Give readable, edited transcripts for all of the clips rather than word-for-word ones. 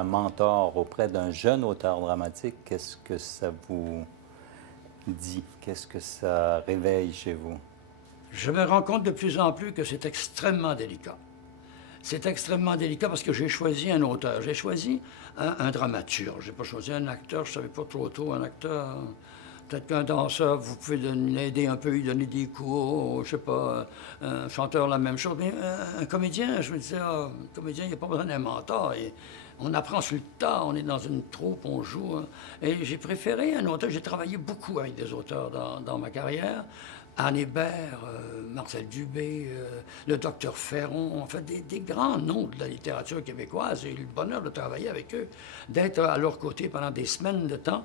un mentor auprès d'un jeune auteur dramatique, qu'est-ce que ça vous dit? Qu'est-ce que ça réveille chez vous? Je me rends compte de plus en plus que c'est extrêmement délicat. C'est extrêmement délicat parce que j'ai choisi un auteur, j'ai choisi un dramaturge. Je n'ai pas choisi un acteur, je ne savais pas trop tôt, un acteur. Peut-être qu'un danseur, vous pouvez l'aider un peu, lui donner des cours, je ne sais pas, un chanteur, la même chose. Mais un comédien, je me disais, un comédien, il n'y a pas besoin d'un mentor. On apprend sur le tas, on est dans une troupe, on joue. Hein. Et j'ai préféré un auteur, j'ai travaillé beaucoup avec des auteurs dans ma carrière. Anne Hébert, Marcel Dubé, le docteur Ferron, en fait des grands noms de la littérature québécoise. J'ai eu le bonheur de travailler avec eux, d'être à leur côté pendant des semaines de temps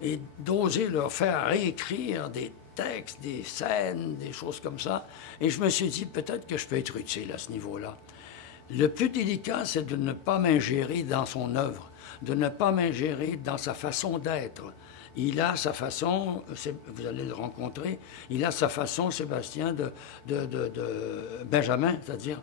et d'oser leur faire réécrire des textes, des scènes, des choses comme ça. Et je me suis dit, peut-être que je peux être utile à ce niveau-là. Le plus délicat, c'est de ne pas m'ingérer dans son œuvre, de ne pas m'ingérer dans sa façon d'être. Il a sa façon, vous allez le rencontrer, il a sa façon, Sébastien, Benjamin, c'est-à-dire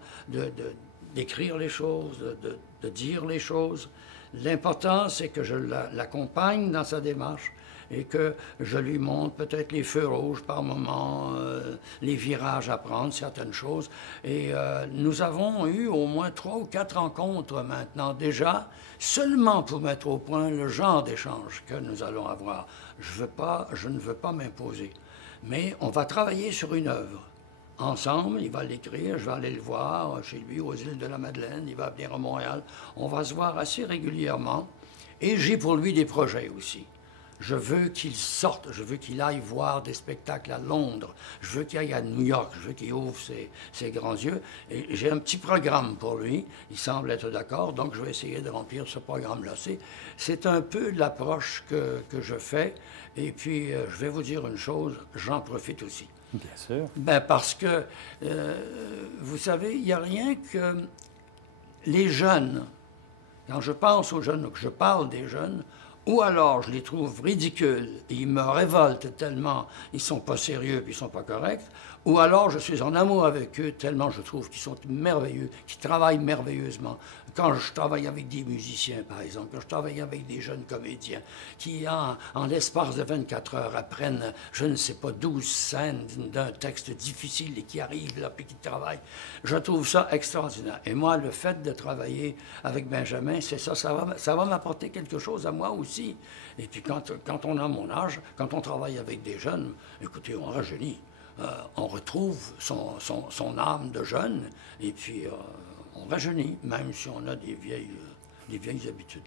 d'écrire les choses, de dire les choses. L'important, c'est que je l'accompagne dans sa démarche et que je lui montre peut-être les feux rouges par moment, les virages à prendre, certaines choses. Et nous avons eu au moins 3 ou 4 rencontres maintenant déjà, seulement pour mettre au point le genre d'échange que nous allons avoir. Je ne veux pas m'imposer, mais on va travailler sur une œuvre. Ensemble, il va l'écrire, je vais aller le voir chez lui aux îles de la Madeleine, il va venir à Montréal. On va se voir assez régulièrement et j'ai pour lui des projets aussi. Je veux qu'il sorte, je veux qu'il aille voir des spectacles à Londres, je veux qu'il aille à New York, je veux qu'il ouvre ses grands yeux. Et j'ai un petit programme pour lui, il semble être d'accord, donc je vais essayer de remplir ce programme-là. C'est un peu l'approche que je fais. Et puis, je vais vous dire une chose, j'en profite aussi. Bien sûr. Ben parce que, vous savez, il n'y a rien que les jeunes, quand je pense aux jeunes, ou que je parle des jeunes, ou alors je les trouve ridicules, et ils me révoltent tellement, ils ne sont pas sérieux, puis ils ne sont pas corrects, ou alors je suis en amour avec eux tellement je trouve qu'ils sont merveilleux, qu'ils travaillent merveilleusement. Quand je travaille avec des musiciens, par exemple, quand je travaille avec des jeunes comédiens, qui en l'espace de 24 heures apprennent, je ne sais pas, 12 scènes d'un texte difficile et qui arrivent là, puis qui travaillent, je trouve ça extraordinaire. Et moi, le fait de travailler avec Benjamin, c'est ça, ça va m'apporter quelque chose à moi aussi. Et puis quand on a mon âge, quand on travaille avec des jeunes, écoutez, on rajeunit. On retrouve son âme de jeune, et puis on rajeunit, même si on a des vieilles habitudes.